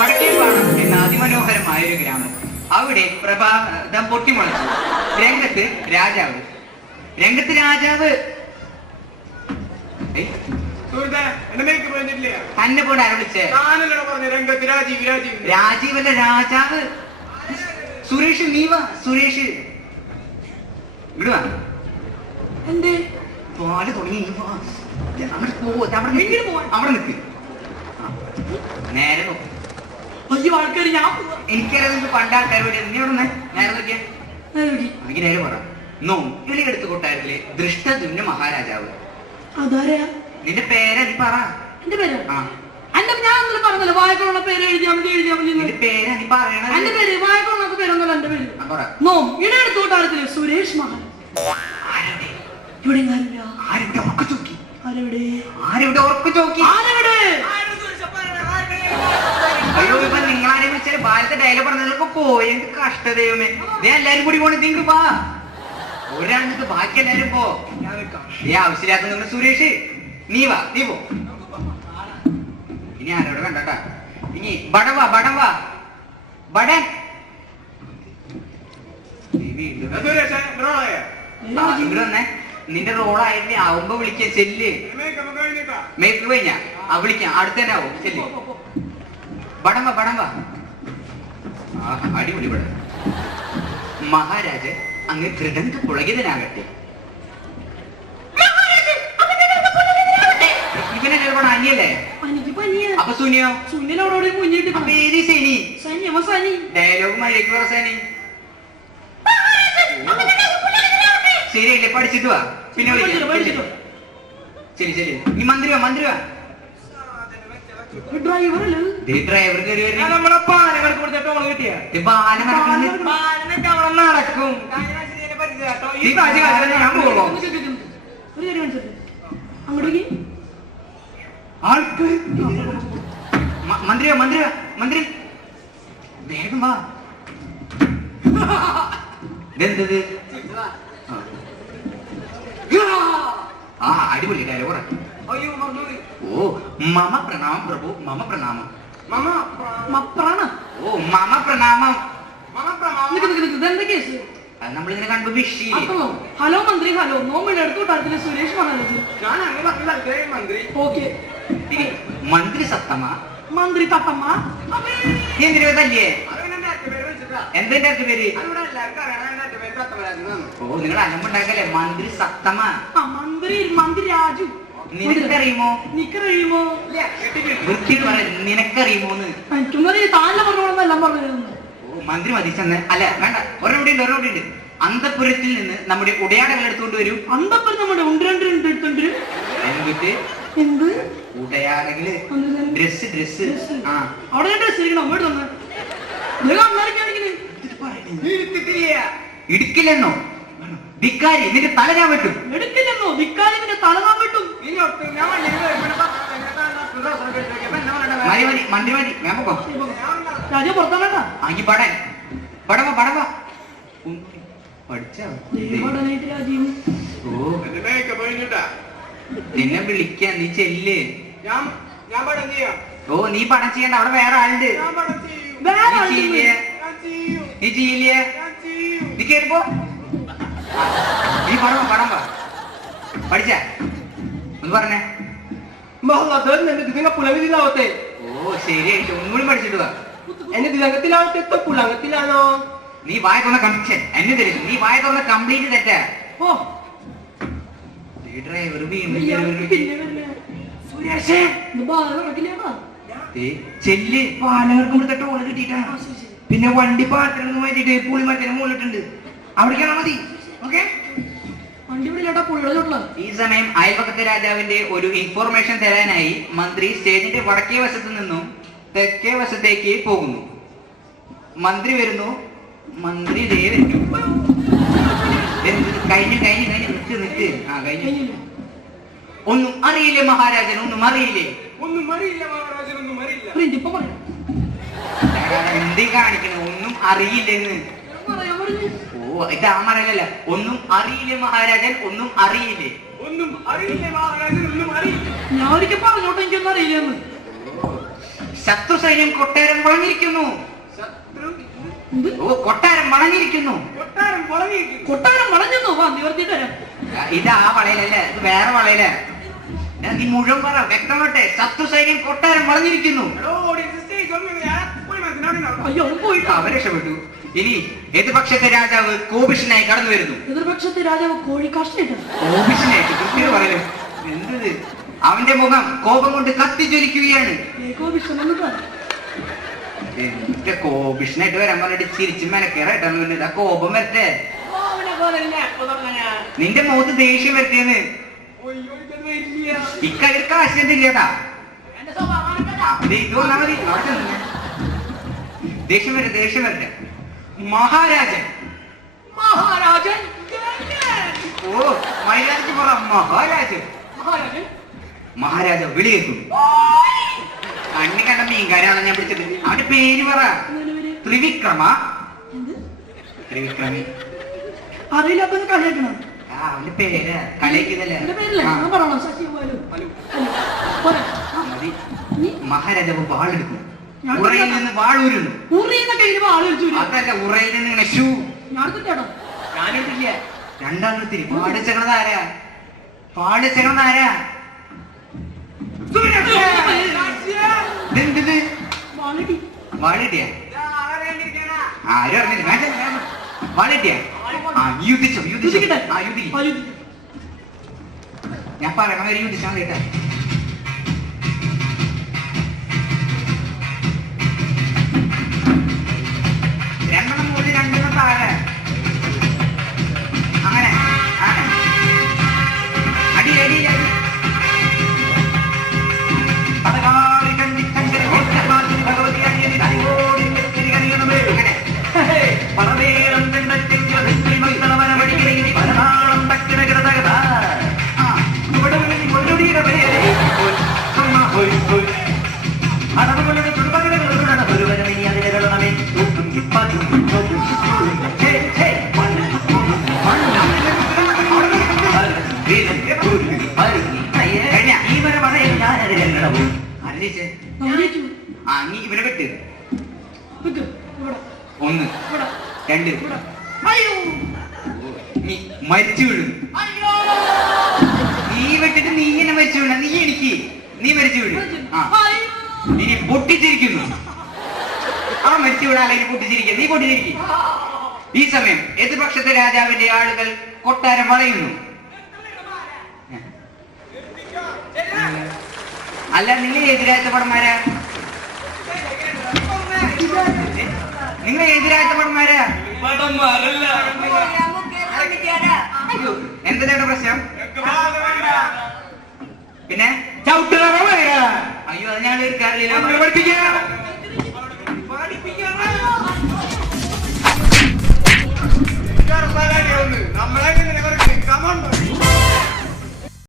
വടക്കേപ്പാടം എന്ന അതിമനോഹരമായ ഒരു ഗ്രാമം. അവിടെ പ്രഭാതം പൊട്ടിമുളച്ചു. രംഗത്ത് രാജാവ്. തന്നെ പോലെ ആരെ വിളിച്ചേ? രാജീവല്ല, രാജാവ്. സുരേഷ്, നീ വാ. സുരേഷ് ഇവിടുവാ. എന്തേ പാല് തുടങ്ങി? അവിടെ നിൽക്ക്. നേരെ നോക്കും. അയ്യോ ആൾക്കാർ, എനിക്കറിയാം പണ്ട് ആൾക്കാർ വരെ. നീ അവിടെ നേരെ നോക്കിയാ എനിക്ക് നേരെ പറ. നോക്കിലെടുത്ത് കൊട്ടാരത്തിലെ ദൃഷ്ടദ്യുമ്ന മഹാരാജാവ്. അതാരാ? നിന്റെ പേരാ, നീ പറ. എന്റെ പേര് ഞാൻ പറഞ്ഞല്ലോ. വായക്കുള്ള പേര് എഴുതിയാൽ മതി. നിന്റെ പേരാ നീ പറയണത്. എന്റെ പേര് വായക്കുള്ള പേരൊന്നല്ല. എന്റെ പേര് നോം ഇടയെടുത്ത് കൊട്ടാരത്തിലെ സുരേഷ് മഹാൻ. ഇവിടെ അയ്യോ, ഇപ്പൊ നിങ്ങളാരെ വിളിച്ചാല് ബാലത്തെ ഡയലോഗ് പറഞ്ഞതൊക്കെ പോയി. എന്ത് കഷ്ടദൈവമേ. ഞാൻ എല്ലാരും കൂടി പോണത്. നിങ്ങൾക്ക് വാ. ഒരാൾക്ക് ബാക്കി എല്ലാരും പോ. നീ ആവശ്യമില്ലാത്ത നിങ്ങൾ. സുരേഷ് നീ വാ, നീ പോ. ഇനി ആരോടെ കണ്ടട്ടാ. ഇനി ബടൻ വാ, ബടൻ വാ, ബടൻ. വന്നേ. നിന്റെ റോളായിരുന്നു. ആവുമ്പോ വിളിക്ക. ചെല്ല്. മേക്കപ്പ് കഴിഞ്ഞാ വിളിക്കാം. അടുത്തന്നെ ആവും. ചെല്ല്. ബടൻ വാ, ബടൻ വാ. അടിപൊളി ബടൻ. മഹാരാജ് അങ്ങ് കൃതന്ത പുളകിതനാകട്ടെ. ഇവനെ അനിയല്ലേ? അപ്പൊ സുനിയോ? ഡയലോഗ് മര്യാദക്ക് പറ. സനി ശരിയല്ലേ? പഠിച്ചിട്ട് വാ. പിന്നെ വിളിക്കാം. ശരി ശരി. നീ മന്ത്രി വാ, മന്ത്രി വാ. ഡ്രൈവർ കയറി വരും. നടക്കും. ഞാൻ പോകോ? ആൾക്കാർ മന്ത്രി വാ, മന്ത്രി വാ, മന്ത്രി വേഗം വാ. ഇതെന്തത്? അടിപൊളി ഡയലോഗ്. ഓ മമ പ്രണാമം പ്രഭു, മമ പ്രണാമം. ഓ മമ പ്രണാമം. നമ്മളിങ്ങനെ കണ്ടു. ഹലോ മന്ത്രി. ഹലോ നോമിനെടുത്തു കൊട്ടാരത്തിലെ സുരേഷ് മഹാരാജ്. ഓക്കെ. മന്ത്രി സത്തമ്മ, മന്ത്രി തത്തമ്മ. എന്തിനാ തല്ലിയേ? എന്തിന്റെ പേര്? ഓ നിങ്ങൾ അലമ്പുണ്ടാക്കല്ലേ. മന്ത്രി സത്തമ്മ. മന്ത്രി രാജു. നിനക്കറിയുമോ? നിക്കറിയുമോ? വൃത്തിയിൽ പറയാം. നിനക്കറിയുമോന്ന്? താഴെ പറഞ്ഞോളെന്നെല്ലാം പറഞ്ഞു. ഓ മന്ത്രി മതിച്ചെന്ന്. അല്ല വേണ്ട, ഒരെവിടെ ഉണ്ട്, ഒരെവിടെ ഉണ്ട്. അന്തപുരത്തിൽ നിന്ന് നമ്മുടെ ഉടയാടകൾ എടുത്തുകൊണ്ട് വരും. അന്തപുരം നമ്മുടെ എടുത്തോണ്ട് എന്നിട്ട് എന്ത് ഉടയാടകള്, ഡ്രസ് ഡ്രസ്. അവിടെ ഡ്രസ് അങ്ങോട്ട് തന്നെ ഇടുക്കില്ലെന്നോ? ധിക്കാരി, നിന്റെ തല ഞാൻ വെട്ടും. എടുക്കില്ലെന്നോ? ധിക്കാരി, നിന്റെ തല ഞാൻ വെട്ടും. മതി മതി, മന്ത്രി മതി. ഞാൻ പോക്കോ. രാജു പുറത്താൻ വേണ്ട. ആങ്കി പടൻ പടവാ, പടവാ. പഠിച്ചോ? ഓ നിന്നെ വിളിക്കാൻ. നീ ചെല്ല്. ഓ നീ പടം ചെയ്യണ്ട. അവിടെ വേറെ ആളുണ്ട്. നീ ചെയ്യില്ലേ? നീ കേറിപ്പോ. നീ പടവാ, പടം വാ. പഠിച്ച ഒന്ന് പറഞ്ഞേ. ഓ ശരിയായിട്ട് ഒന്നുകൂടി പഠിച്ചിട്ട് വാ. എന്നെ ദിനകത്തിലാവട്ടെ പുളകത്തിലാണോ? നീ വായ തുറന്ന കംപ്ലീറ്റ് എന്നെ തരും. നീ വായ തുറന്ന കംപ്ലീറ്റ് തെറ്റാ. ഓ ഡ്രൈവർ ചെല്ല്. പാലകർക്ക് കൊടുത്തിട്ട് ഓള് കിട്ടിട്ടാ. പിന്നെ വണ്ടി പാട്ടിൽ മാറ്റിട്ട് പുളി മരത്തിന് മുകളിലിട്ടുണ്ട്. അവിടേക്കാണോ? മതി. ഓക്കെ. ഈ സമയം അയൽപക്കത്തെ രാജാവിന്റെ ഒരു ഇൻഫോർമേഷൻ തരാനായി മന്ത്രി സ്റ്റേജിന്റെ വടക്കേ വശത്ത് നിന്നും തെക്കേ വശത്തേക്ക് പോകുന്നു. മന്ത്രി വരുന്നു. മന്ത്രി കഴിഞ്ഞു നിക്ക്. കഴിഞ്ഞു. ഒന്നും അറിയില്ലേ മഹാരാജൻ? ഒന്നും അറിയില്ലേ? എന്തി കാണിക്കണ? ഒന്നും അറിയില്ലെന്ന്. ഓ ഇതാ പറയലല്ല. ഒന്നും അറിയില്ലേ മഹാരാജൻ? ഒന്നും അറിയില്ലേ? ഞാൻ ഒരിക്കൽ പറഞ്ഞോട്ടെ എനിക്കൊന്നും അറിയില്ലെന്ന്. ശത്രു സൈന്യം കൊട്ടാരം വളഞ്ഞിരിക്കുന്നു. ഓ, കൊട്ടാരം വളഞ്ഞിരിക്കുന്നു. കൊട്ടാരം വളഞ്ഞെന്നോ? വാ നിവർത്തിയിട്ട് വരാം. ഇത് ആ വളയിലല്ല, ഇത് വേറെ വളയില. നീ മുഴുവൻ പറ, വ്യക്തമാട്ടെ. ശത്രു സൈന്യം കൊട്ടാരം വളഞ്ഞിരിക്കുന്നു. അയ്യോ പോയിട്ട് അവർ രക്ഷപ്പെട്ടു. ഇനി എതിർപക്ഷത്തെ രാജാവ് കോപിഷ്ഠനായി കടന്നു വരുന്നു. എതിർപക്ഷത്തെ രാജാവ് കോഴി കഷ്ണിട്ട് കോപിഷ്ഠനായിട്ട് കൃത്യം പറയല്. എന്തത്? അവന്റെ മുഖം കോപം കൊണ്ട് കത്തിജ്വലിക്കുകയാണ്. എന്റെ കോപിഷ്ഠനായിട്ട് വരാൻ പറഞ്ഞിട്ട് ചിരിച്ചു മെനക്കേറായിട്ടാണ്. ആ കോപം വരട്ടെ. നിന്റെ മുഖത്ത് ദേഷ്യം വരട്ടേന്ന്. ഇക്കാര്യം കാശില്ലാതാ. ഇത് വന്നാ മതി. ദേഷ്യം വരട്ടെ, ദേഷ്യം വരട്ടെ. മഹാരാജൻ ഓ മൈരാജ് പറ. മഹാരാജ വിളിയേക്കും. കണ്ണി കണ്ട മീൻകാരാണ് ഞാൻ വിളിച്ചത്. അവന്റെ പേര് പറ. ത്രിവിക്രമ. ത്രിവിക്രമി അറിയില്ലാത്ത കളിയാക്കണം. അവന്റെ പേര് കളിയാക്കിയതല്ലേ. മഹാരാജാവ് വാളെടുക്കും. ഉറയിൽ നിന്ന് വാളൂരുന്നു. അതല്ല, ഉറയിൽ നിന്ന് ഇങ്ങനെ ഷൂ. ഞാനെടുത്തില്ല. രണ്ടാമത്തിൽ പാടിച്ചേക്കണതാരാ? പാടിച്ചേക്കണതാരാ? ഇതെന്ത് വാളിട്ടിയ? ആരും അറിഞ്ഞില്ല. വാളിട്ടിയ? യുദ്ധിച്ചോ? ഞാൻ പറയണ വരെ യുദ്ധിച്ചാൽ കേട്ടാ. രണ്ടെണ്ണം മുകളിൽ, രണ്ടെണ്ണം താഴെ. അങ്ങനെ അടി അടി അടി. പടകാളി കണ്ടി കണ്ടത് ഭഗവതി അടിയനി തനിയോടി തിരികണിയണമേ. അങ്ങനെ പടവേളം മക്കളവന പഠിക്കണി പലനാളം തക്കിടകിടതകത. ഇവിടെ കൊല്ലുടിയുടെ പേര് അടവുകളുടെ തുടുപകിടകളുടെ ഒരുവനമേ അതിലെ വെള്ളമേ തൂക്കും ഇപ്പതും ഈ വരെ പറയാൻ ഞാനവും അറിയിച്ചേ. ആ നീ ഇവരെ വെട്ട്. 1 2 നീ മരിച്ചു വീഴും. നീ വെട്ടിട്ട് നീ ഇങ്ങനെ മരിച്ചു വീണ. നീ എനിക്ക് നീ മരിച്ചു വീഴും. ഇനി പൊട്ടിച്ചിരിക്കുന്നു. ആ മരിച്ചു വീണ അല്ലെങ്കിൽ പൊട്ടിച്ചിരിക്കുക. നീ പൊട്ടിച്ചിരിക്കും. ഈ സമയം എതിർപക്ഷത്തെ രാജാവിന്റെ ആളുകൾ കൊട്ടാരം വളയുന്നു. അല്ല, നിങ്ങൾ എതിരാഴ്ച പടന്മാരാ? നിങ്ങൾ എതിരാഴ്ച പടന്മാരാ? എന്താണ് പ്രശ്നം? പിന്നെ അയ്യോ, അത് ഞാൻ എടുക്കാറില്ല.